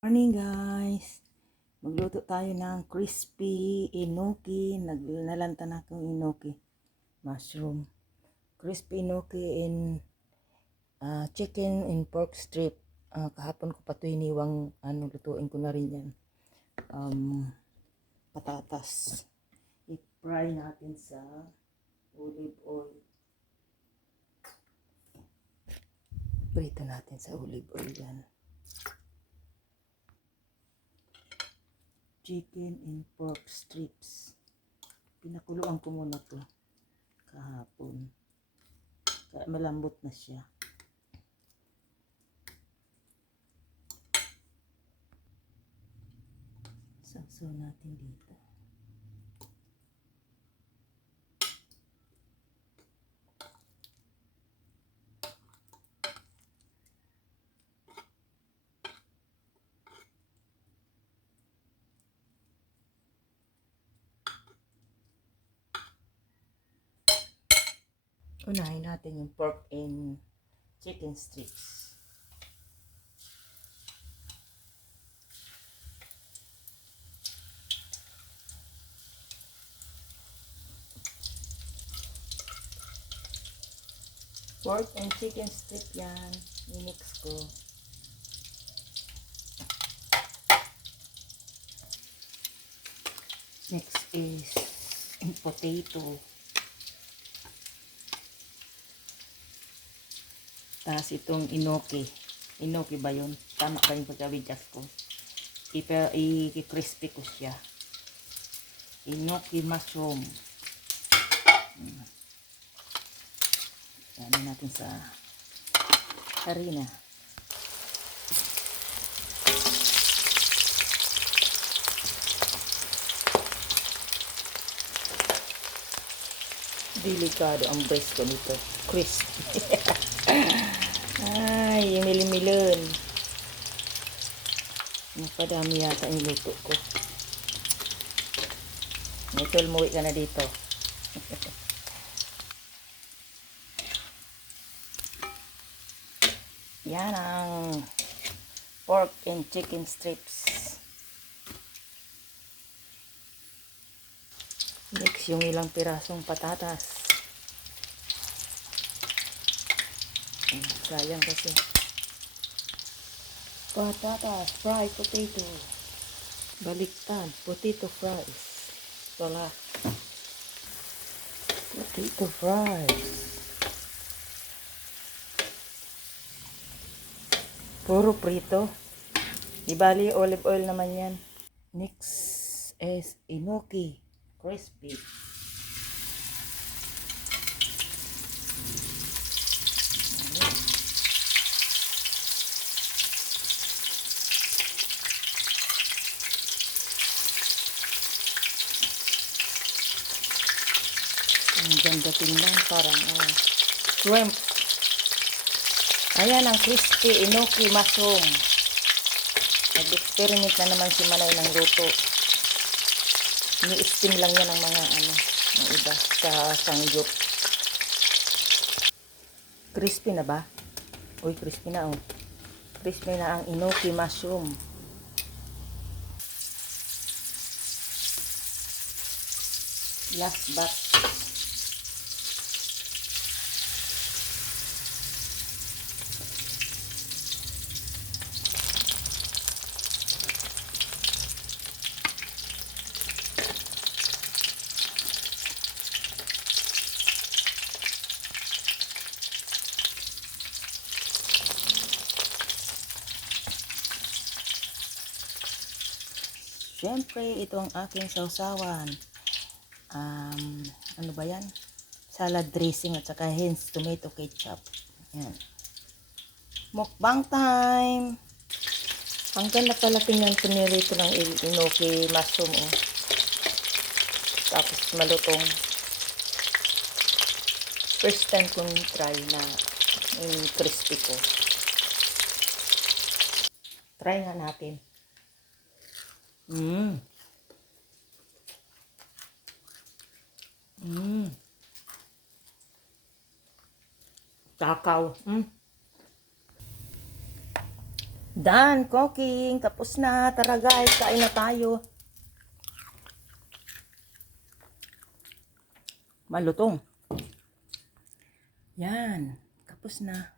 Morning guys! Magluto tayo ng crispy enoki. Nalanta na akong enoki. Mushroom. Crispy enoki in chicken and pork strip. Kahapon ko pa ito hiniwang lutuin ko na rin yan. Patatas. I-fry natin sa olive oil. Prito natin sa olive oil yan. Chicken and pork strips. Pinakuluan ko muna to kahapon. Kaya malambot na siya. Sasaw natin dito. Unahin natin yung pork and chicken strips. Pork and chicken strip yan. I-mix ko. Next is potato. Tapos itong enoki. Enoki ba yun? Tama ba yung pagkabidjas ko? I-crispy ko siya. Enoki mushroom. Ano natin sa harina. Delikado ang breast ko nito. Crispy. Ay, yung milimilon. Napadami yata yung luto ko. Ito, umuwi ka na dito. Yan ang pork and chicken strips. Next, yung ilang pirasong patatas. Sayang kasi. Patatas, fried potato. Baliktad, potato fries. Wala. Potato fries. Puro prito. Di bali, olive oil naman yan. Next is enoki. Crispy. Ang ganda tingnan, parang shrimp. Ayan ang crispy enoki mushroom. Nag-experiment na naman si Manay ng luto. Ni-steam lang yan ng mga ng iba sa sangyup. Crispy na ba? Uy, crispy na oh. Crispy na ang enoki mushroom. Last batch. Siyempre, ito ang aking sausawan. Ano ba yan? Salad dressing at saka hens tomato ketchup. Yan. Mukbang time! Ang ganda pala tingnan ko nirito ng enoki mushroom. Oh. Tapos malutong. First time kong try na yung crispy ko. Try nga natin. Takaw. Done cooking. Tapos na. Tara guys, kain na tayo. Malutong. Yan. Tapos na.